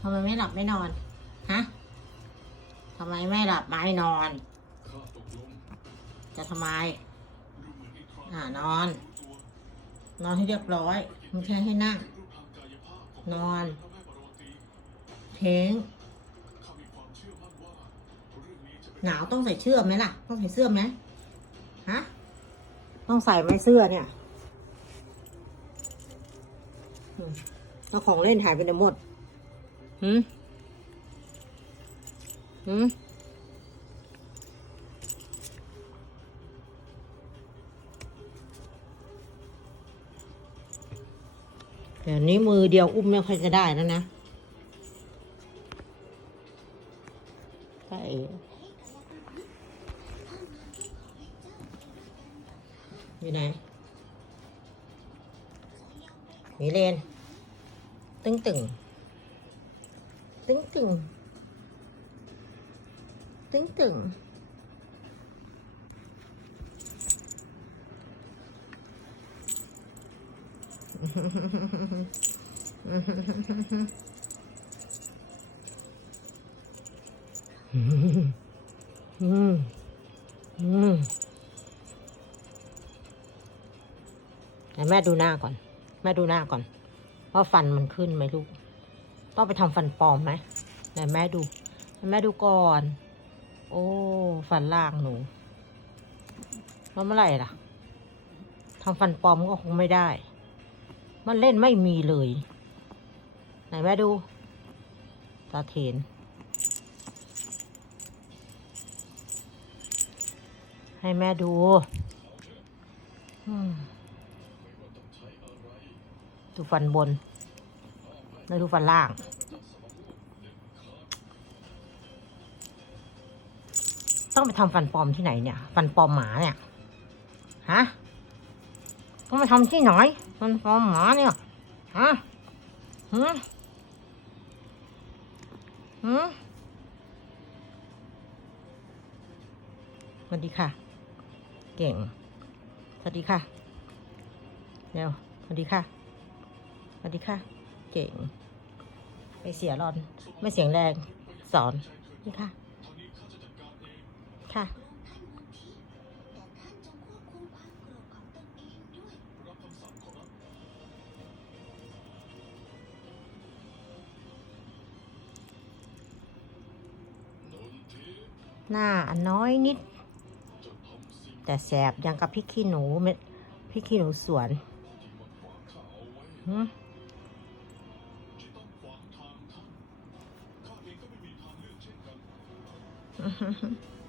ทำไมไม่หลับไม่นอน ฮะทำไมไม่หลับไม่นอน จะทำไมดูเหมือนอีกครั้งอ่านอน นอนให้เรียบร้อยไม่ใช่ให้นั่ง นอนเท้งหนาวต้องใส่เสื้อไหมล่ะ ต้องใส่เสื้อไหมฮะ ต้องใส่ไหมเสื้อเนี่ยแล้วของเล่นหายไปไหนหมด หืมหืมเดี๋ยวนี้มือเดียวอุ้มไม่ค่อยจะได้แล้วนะใช่อยู่ไหนมีเลน ตึงตึง ตึงตึงตึงตึงอืมอืมอืมให้แม่ดูหน้าก่อน แม่ดูหน้าก่อนว่าฟันมันขึ้นไหมลูก ต้องไปทำฟันปลอมไหมไหนแม่ดูแม่ดูก่อน โอ้ ฟันล่างหนูแล้วเมื่อไหร่ล่ะทำฟันปลอมก็คงไม่ได้ มันเล่นไม่มีเลย ไหนแม่ดู ตาเถนให้แม่ดู ดูฟันบน แล้วดูฟันล่าง ต้องไปทำฟันปลอมที่ไหนเนี่ย ฟันปลอมหมาเนี่ย ฮะ ต้องไปทำที่ไหน ฟันปลอมหมาเนี่ย ฮะหืมหืมสวัสดีค่ะ เก่ง สวัสดีค่ะ เร็ว สวัสดีค่ะ สวัสดีค่ะ เก่ง ไปเสียรอน ไม่เสียงแรง สอน นี่ค่ะ ค่ะ หน้าน้อยนิด แต่แสบยังกับพริกขี้หนูเม็ดพริกขี้หนูสวนที่างท